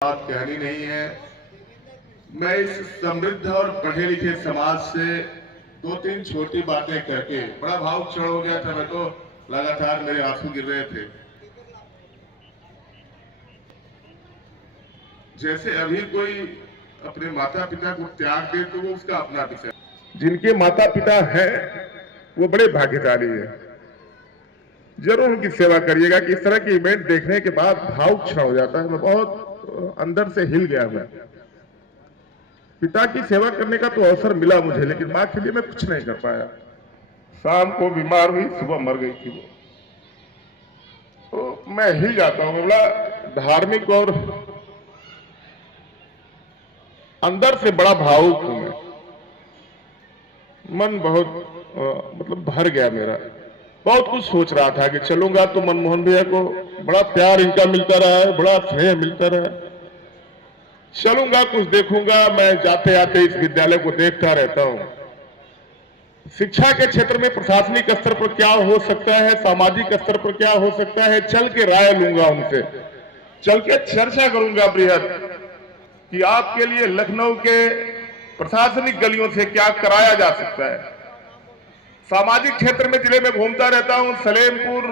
बात कहनी नहीं है। मैं इस समृद्ध और पढ़े लिखे समाज से दो तीन छोटी बातें करके बड़ा भावुक क्षण हो गया था। मैं तो लगातार मेरे आंसू गिर रहे थे। जैसे अभी कोई अपने माता पिता को त्याग दे तो वो उसका अपना विषय, जिनके माता पिता हैं वो बड़े भाग्यशाली है। जरूर उनकी सेवा करिएगा कि इस तरह के इवेंट देखने के बाद भावुक क्षण हो जाता है। मैं बहुत अंदर से हिल गया मैं। पिता की सेवा करने का तो अवसर मिला मुझे, लेकिन मां के लिए मैं कुछ नहीं कर पाया। शाम को बीमार हुई, सुबह मर गई थी वो। तो मैं हिल जाता हूं। बड़ा धार्मिक और अंदर से बड़ा भावुक हूं मैं। मन बहुत मतलब भर गया मेरा। बहुत कुछ सोच रहा था कि चलूंगा तो मनमोहन भैया को बड़ा प्यार इनका मिलता रहा है, बड़ा स्नेह मिलता रहा। चलूंगा, कुछ देखूंगा। मैं जाते आते इस विद्यालय को देखता रहता हूं। शिक्षा के क्षेत्र में प्रशासनिक स्तर पर क्या हो सकता है, सामाजिक स्तर पर क्या हो सकता है, चल के राय लूंगा उनसे, चल के चर्चा करूंगा बृहद कि आपके लिए लखनऊ के प्रशासनिक गलियों से क्या कराया जा सकता है। सामाजिक क्षेत्र में जिले में घूमता रहता हूं। सलेमपुर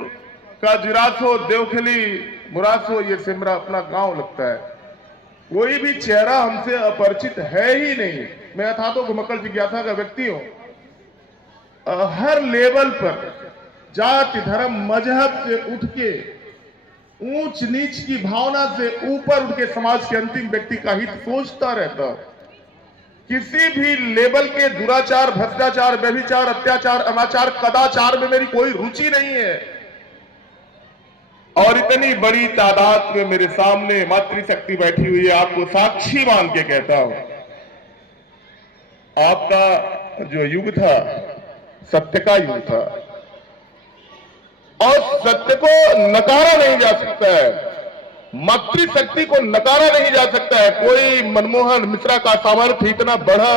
का जिरासो, देवखली, मुरासो, ये सिमरा अपना गांव लगता है। कोई भी चेहरा हमसे अपरिचित है ही नहीं। मैं अथातो घुमक्कड़ जिज्ञासा का व्यक्ति हूं। हर लेवल पर जाति धर्म मजहब से उठ के ऊंच नीच की भावना से ऊपर उठ के समाज के अंतिम व्यक्ति का हित सोचता रहता हूं। किसी भी लेवल के दुराचार, भ्रष्टाचार, व्यभिचार, अत्याचार, अनाचार, कदाचार में मेरी कोई रुचि नहीं है। और इतनी बड़ी तादाद में मेरे सामने मातृशक्ति बैठी हुई है। आपको साक्षी मान के कहता हूं, आपका जो युग था सत्य का युग था और सत्य को नकारा नहीं जा सकता है। मातृशक्ति को नकारा नहीं जा सकता है। कोई मनमोहन मिश्रा का सामर्थ्य इतना बढ़ा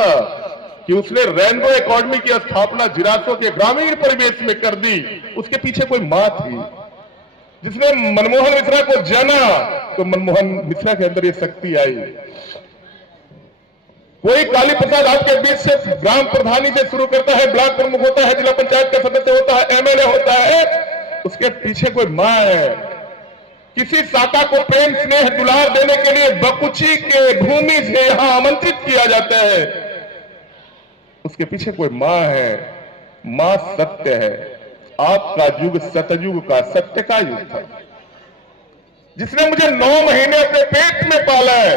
कि उसने रेनबो एकेडमी की स्थापना जिरासो के ग्रामीण परिवेश में कर दी। उसके पीछे कोई मां थी जिसने मनमोहन मिश्रा को जाना, तो मनमोहन मिश्रा के अंदर ये शक्ति आई। कोई काली प्रसाद आपके बीच से ग्राम प्रधानी से शुरू करता है, ब्लॉक प्रमुख होता है, जिला पंचायत का सदस्य होता है, एमएलए होता है, उसके पीछे कोई मां है। किसी शाखा को प्रेम स्नेह दुलार देने के लिए बकुची के भूमि से यहां आमंत्रित किया जाता है, उसके पीछे कोई मां है। मां सत्य है। आपका युग सतयुग का, सत्य का युग था। जिसने मुझे 9 महीने अपने पेट में पाला है,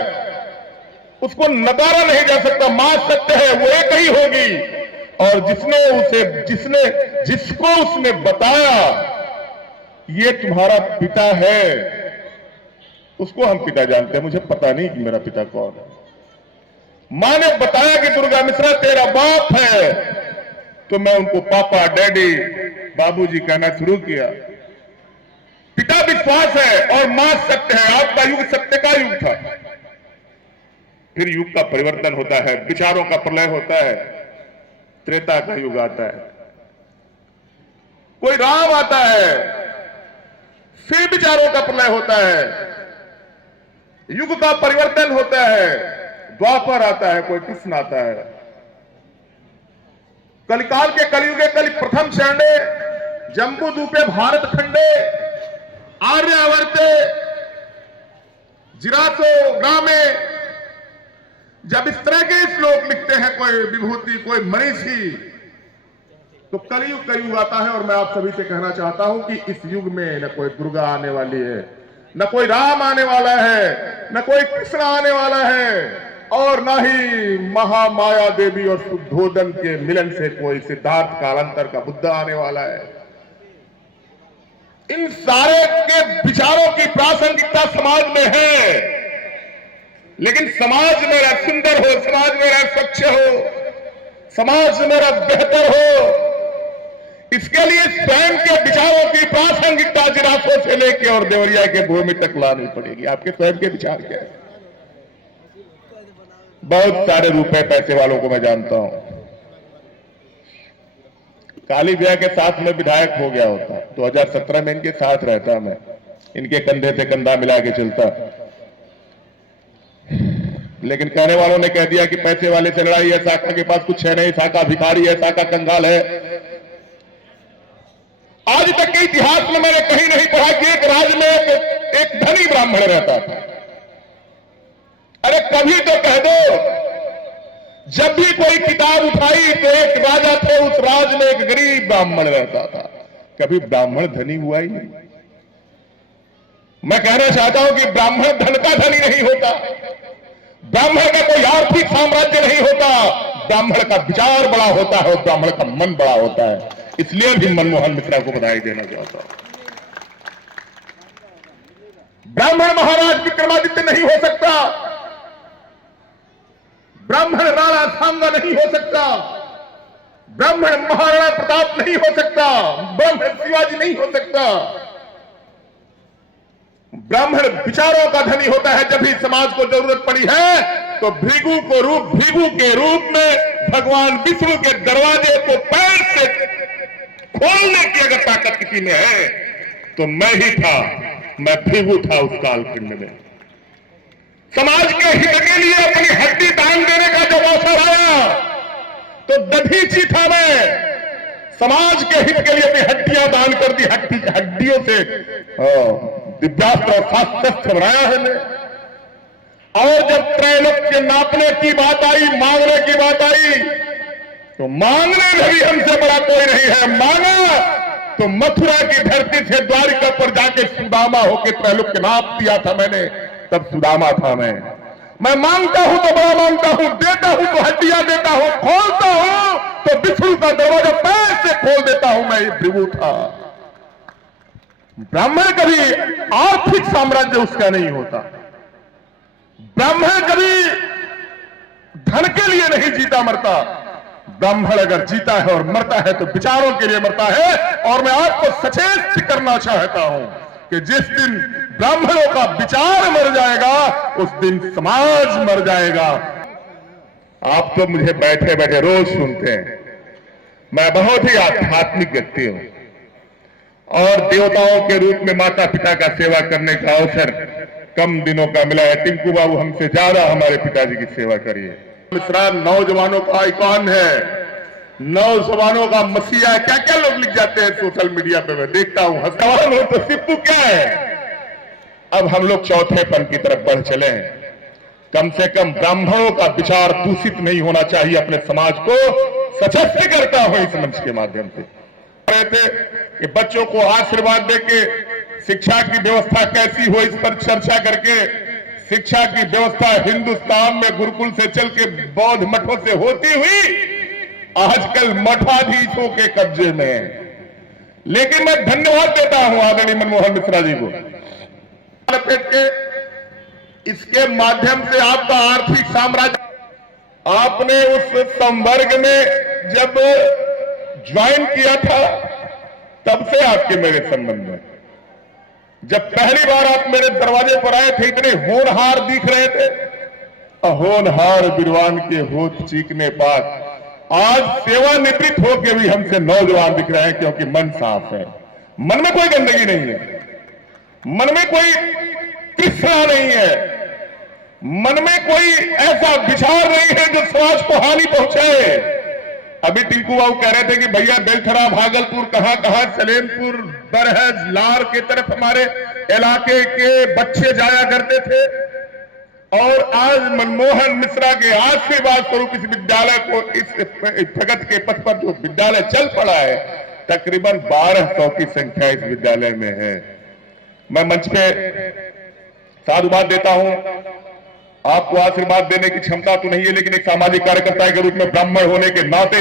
उसको नकारा नहीं जा सकता। मां सत्य है, वो एक ही होगी। और जिसको उसने बताया ये तुम्हारा पिता है, उसको हम पिता जानते हैं। मुझे पता नहीं कि मेरा पिता कौन है। मां ने बताया कि दुर्गा मिश्रा तेरा बाप है, तो मैं उनको पापा, डैडी, बाबूजी कहना शुरू किया। पिता विश्वास है और मां सत्य है। आपका युग सत्य का युग था। फिर युग का परिवर्तन होता है, विचारों का प्रलय होता है, त्रेता का युग आता है, कोई राम आता है, फिर विचारों का प्रलय होता है, युग का परिवर्तन होता है, द्वापर आता है, कोई कृष्ण आता है। कलिकाल के कलियुगे कलि प्रथम चरणे जम्बू दूपे भारत खंडे आर्यावर्ते जिरासो ग्रामे। जब इस तरह के श्लोक लिखते हैं कोई विभूति, कोई मनीषी, तो कलयुग का युग आता है। और मैं आप सभी से कहना चाहता हूं कि इस युग में न कोई दुर्गा आने वाली है, न कोई राम आने वाला है, न कोई कृष्ण आने वाला है, और न ही महामाया देवी और शुद्धोदन के मिलन से कोई सिद्धार्थ कालांतर का बुद्ध आने वाला है। इन सारे के विचारों की प्रासंगिकता समाज में है, लेकिन समाज मेरा सुंदर हो, समाज मेरा स्वच्छ हो, समाज मेरा बेहतर हो, इसके लिए स्वयं के विचारों की प्रासंगिकता जिरासों से लेकर और देवरिया के भूमि तक लानी पड़ेगी। आपके स्वयं के विचार क्या है? बहुत सारे रुपए पैसे वालों को मैं जानता हूं। काली भैया के साथ में विधायक हो गया होता, 2017 में इनके साथ रहता, मैं इनके कंधे से कंधा मिला के चलता। लेकिन कहने वालों ने कह दिया कि पैसे वाले से लड़ाई है, साका के पास कुछ है नहीं, साका भिखारी है, साका कंगाल है। आज तक के इतिहास में मैंने कहीं नहीं पढ़ा कि एक राज्य में एक धनी ब्राह्मण रहता था। अरे कभी तो कह दो, जब भी कोई किताब उठाई तो एक राजा थे, उस राज में एक गरीब ब्राह्मण रहता था। कभी ब्राह्मण धनी हुआ ही नहीं। मैं कहना चाहता हूं कि ब्राह्मण धन का धनी नहीं होता, ब्राह्मण का कोई आर्थिक साम्राज्य नहीं होता, ब्राह्मण का विचार बड़ा होता है और ब्राह्मण का मन बड़ा होता है। इसलिए भी मनमोहन मिश्रा को बधाई देना चाहता हूं। ब्राह्मण महाराज विक्रमादित्य नहीं हो सकता, ब्राह्मण राणा सांगा नहीं हो सकता, ब्राह्मण महाराणा प्रताप नहीं हो सकता, ब्राह्मण शिवाजी नहीं हो सकता। ब्राह्मण विचारों का धनी होता है। जब भी समाज को जरूरत पड़ी है तो भृगु के रूप में भगवान विष्णु के दरवाजे को पैर से खोलने की अगर ताकत किसी में है तो मैं ही था, मैं भृगु था उस कालखंड में। समाज के हित के लिए अपनी हड्डी दान देने का जब अवसर आया तो दधीची था मैं, समाज के हित के लिए अपनी हड्डियां दान कर दी, हड्डियों से दिव्यास्त्र और शास्त्र बनाया है मैं। और जब त्रैलोक्य नापने की बात आई, मांगने की बात आई, तो मांगने में भी हमसे बड़ा कोई नहीं है। मांगा तो मथुरा की धरती से द्वारिका पर जाके सुदामा होके त्रैलोक्य नाप दिया था मैंने, तब सुदामा था मैं। मैं मांगता हूं तो बड़ा मांगता हूं, देता हूं तो हड्डियां देता हूं, खोलता हूं तो विष्णु का दरवाजा पैर से खोल देता हूं। मैं भृगु था। ब्राह्मण कभी आर्थिक साम्राज्य उसका नहीं होता, ब्राह्मण कभी धन के लिए नहीं जीता मरता। ब्राह्मण अगर जीता है और मरता है तो विचारों के लिए मरता है। और मैं आपको सचेत करना चाहता हूं कि जिस दिन ब्राह्मणों का विचार मर जाएगा उस दिन समाज मर जाएगा। आप तो मुझे बैठे बैठे रोज सुनते हैं, मैं बहुत ही आध्यात्मिक व्यक्ति हूं और देवताओं के रूप में माता पिता का सेवा करने का अवसर कम दिनों का मिला है। टिंकू बाबू हमसे ज्यादा हमारे पिताजी की सेवा करिए। मिश्रा नौजवानों का आइकॉन है, नौजवानों का मसीहा है। क्या क्या लोग लिख जाते हैं सोशल मीडिया पे, मैं देखता हूं, हंसता हूं। तो सिप्पू क्या है? अब हम लोग चौथेपन की तरफ बढ़ चले हैं। कम से कम ब्राह्मणों का विचार दूषित नहीं होना चाहिए। अपने समाज को सशक्त करता हूं इस मंच के माध्यम से। थे कि बच्चों को आशीर्वाद देके शिक्षा की व्यवस्था कैसी हो, इस पर चर्चा करके शिक्षा की व्यवस्था हिंदुस्तान में गुरुकुल से चल के बौद्ध मठों से होती हुई आजकल मठाधीशों के कब्जे में है। लेकिन मैं धन्यवाद देता हूं आदरणीय मनमोहन मिश्रा जी को, इसके माध्यम से आपका आर्थिक साम्राज्य, आपने उस संवर्ग में जब ज्वाइन किया था तब से आपके मेरे संबंध है। जब पहली बार आप मेरे दरवाजे पर आए थे इतने होनहार दिख रहे थे, होनहार विद्वान के होठ चीखने पास। आज सेवानिवृत्त होकर भी हमसे नौजवान दिख रहे हैं क्योंकि मन साफ है, मन में कोई गंदगी नहीं है, मन में कोई तृष्णा नहीं है, मन में कोई ऐसा विचार नहीं है जो समाज को हानि पहुंचाए। अभी टिंकू बाबू कह रहे थे कि भैया बेलथरा, भागलपुर, कहां कहां, सलेमपुर, बरहज, लार के तरफ हमारे इलाके के बच्चे जाया करते थे। और आज मनमोहन मिश्रा के आशीर्वाद स्वरूप इस विद्यालय को, इस प्रगति के पथ पर जो विद्यालय चल पड़ा है, तकरीबन 1200 की संख्या इस विद्यालय में है। मैं मंच पे साधुवाद देता हूं। आपको आशीर्वाद देने की क्षमता तो नहीं है, लेकिन एक सामाजिक कार्यकर्ता के रूप में ब्राह्मण होने के नाते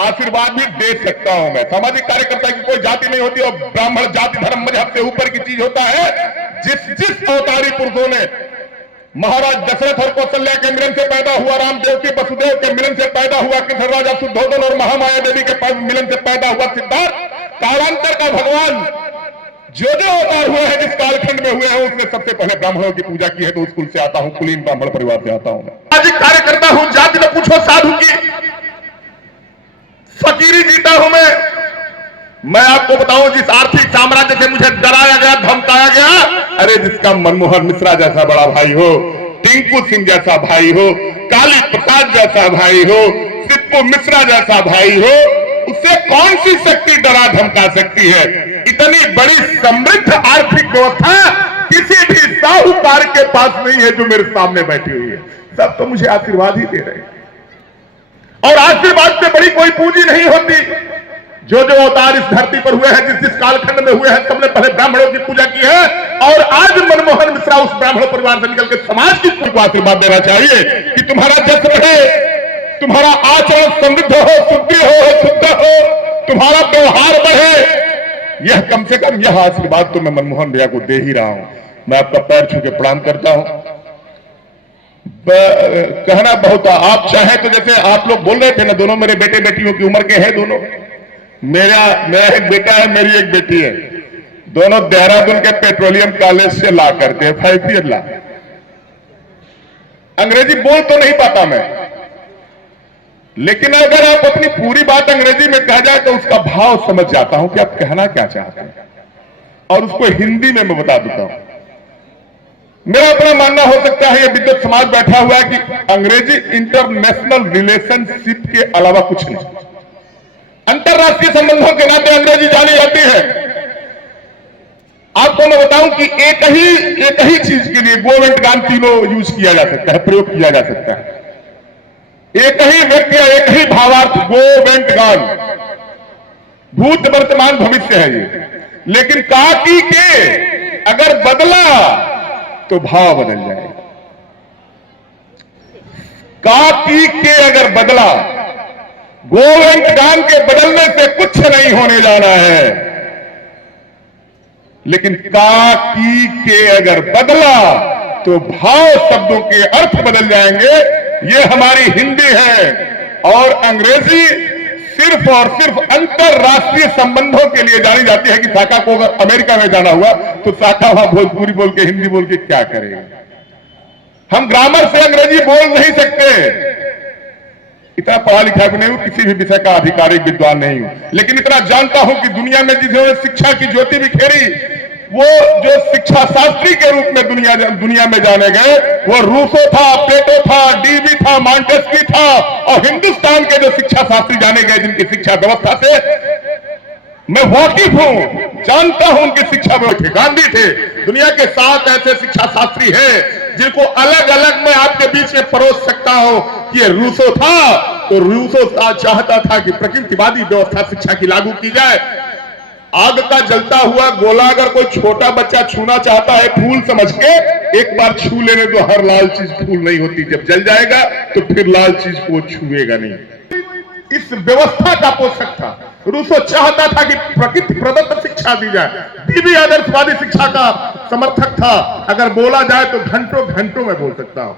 आशीर्वाद भी दे सकता हूं मैं। सामाजिक कार्यकर्ता की कोई जाति नहीं होती और ब्राह्मण जाति धर्म मजहब से ऊपर की चीज होता है। जिस अवतारी पुरुषों ने महाराज दशरथ और कौशल्या के मिलन से पैदा हुआ, रामदेव के वसुदेव के मिलन से पैदा हुआ कृष्ण राजा शुद्धोधन और महामाया देवी के मिलन से पैदा हुआ सिद्धार्थ, कालांतर का भगवान जो अवतार हुए हैं जिस कालखंड में हुए हैं उसने सबसे पहले ब्राह्मणों की पूजा की है। तो उस कुल से आता हूं, कुलीन ब्राह्मण परिवार से आता हूं। सामाजिक कार्यकर्ता हूं, जाति न पूछो साधु की, फकीरी जीता हूं मैं आपको बताऊं जिस आर्थिक साम्राज्य से मुझे डराया गया, धमकाया गया, अरे जिसका मनमोहन मिश्रा जैसा बड़ा भाई हो टिंकू सिंह जैसा भाई हो, काली प्रसाद जैसा भाई हो, सिप्पू मिश्रा जैसा भाई हो, उससे कौन सी शक्ति डरा धमका सकती है? इतनी बड़ी समृद्ध आर्थिक व्यवस्था किसी भी साहूकार के पास नहीं है जो मेरे सामने बैठी हुई है। सब तो मुझे आशीर्वाद ही दे रहे हैं, और आशीर्वाद से बड़ी कोई पूंजी नहीं होती। जो जो अवतार इस धरती पर हुए हैं, जिस जिस कालखंड में हुए हैं, सबने पहले ब्राह्मणों की पूजा की है, और आज मनमोहन मिश्रा उस ब्राह्मण परिवार से निकल के समाज की को आशीर्वाद देना चाहिए कि तुम्हारा जश्न रहे, तुम्हारा आचरण समृद्ध हो, शुद्धि हो, शुद्ध हो, तुम्हारा व्यवहार बढ़े। यह कम से कम यह आशीर्वाद तो मैं मनमोहन भैया को दे ही रहा हूं। मैं आपका पैर छू के प्रणाम करता हूं। कहना बहुत, आप चाहें तो जैसे आप लोग बोल रहे थे ना, दोनों मेरे बेटे बेटियों की उम्र के हैं दोनों। मेरा एक बेटा है, मेरी एक बेटी है, दोनों देहरादून के पेट्रोलियम कॉलेज से ला करते हैं, 5 ईयर ला। अंग्रेजी बोल तो नहीं पाता मैं, लेकिन अगर आप अपनी पूरी बात अंग्रेजी में कह जाए तो उसका भाव समझ जाता हूं कि आप कहना क्या चाहते हैं, और उसको हिंदी में मैं बता देता हूं। मेरा अपना मानना हो सकता है, यह विद्वत समाज बैठा हुआ है कि अंग्रेजी इंटरनेशनल रिलेशनशिप के अलावा कुछ नहीं। अंतरराष्ट्रीय संबंधों के नाते अंग्रेजी जानी जाती है। आपको मैं बताऊं कि एक ही चीज के लिए गो वेंट गॉन तीनों यूज किया जा सकता है, प्रयोग किया जा सकता है। एक ही व्यक्ति, एक ही भावार्थ, गो वेंट गॉन, भूत वर्तमान भविष्य है ये। लेकिन काकी के अगर बदला तो भाव बदल जाएगा। काकी के अगर बदला, गोवेंट गान के बदलने से कुछ नहीं होने जाना है, लेकिन काकी के अगर बदला तो भाव शब्दों के अर्थ बदल जाएंगे। ये हमारी हिंदी है, और अंग्रेजी सिर्फ और सिर्फ अंतरराष्ट्रीय संबंधों के लिए जानी जाती है कि साका को अगर अमेरिका में जाना हुआ तो साका वहां भोजपुरी बोल के, हिंदी बोल के क्या करेगा? हम ग्रामर से अंग्रेजी बोल नहीं सकते। इतना पढ़ा लिखा भी नहीं हूं, किसी भी विषय का आधिकारिक विद्वान नहीं हूं, लेकिन इतना जानता हूं कि दुनिया में जिन्होंने शिक्षा की ज्योति बिखेरी, वो जो शिक्षा शास्त्री के रूप में दुनिया में जाने गए, वो रूसो था, प्लेटो था, डीवी था, मॉन्टेस्क्यू था, और हिंदुस्तान के जो शिक्षा शास्त्री जाने गए जिनकी शिक्षा व्यवस्था से मैं वाकिफ हूं, जानता हूं उनकी शिक्षा व्यवस्था। गांधी थे, दुनिया के 7 ऐसे शिक्षा शास्त्री हैं जिनको अलग अलग मैं आपके बीच में परोस सकता हूं कि ये रूसो था, तो रूसो चाहता था कि प्रकृतिवादी व्यवस्था शिक्षा की लागू की जाए। आग का जलता हुआ गोला अगर कोई छोटा बच्चा छूना चाहता है फूल समझ के, एक बार छू लेने तो हर लाल चीज फूल नहीं होती, जब जल जाएगा तो फिर लाल चीज को छुएगा नहीं। इस व्यवस्था का पोषक था। रूसो चाहता था कि प्रकृति प्रदत्त शिक्षा दी जाए। डीवी आदर्शवादी शिक्षा का समर्थक था, अगर बोला जाए तो घंटों घंटों में बोल सकता हूं।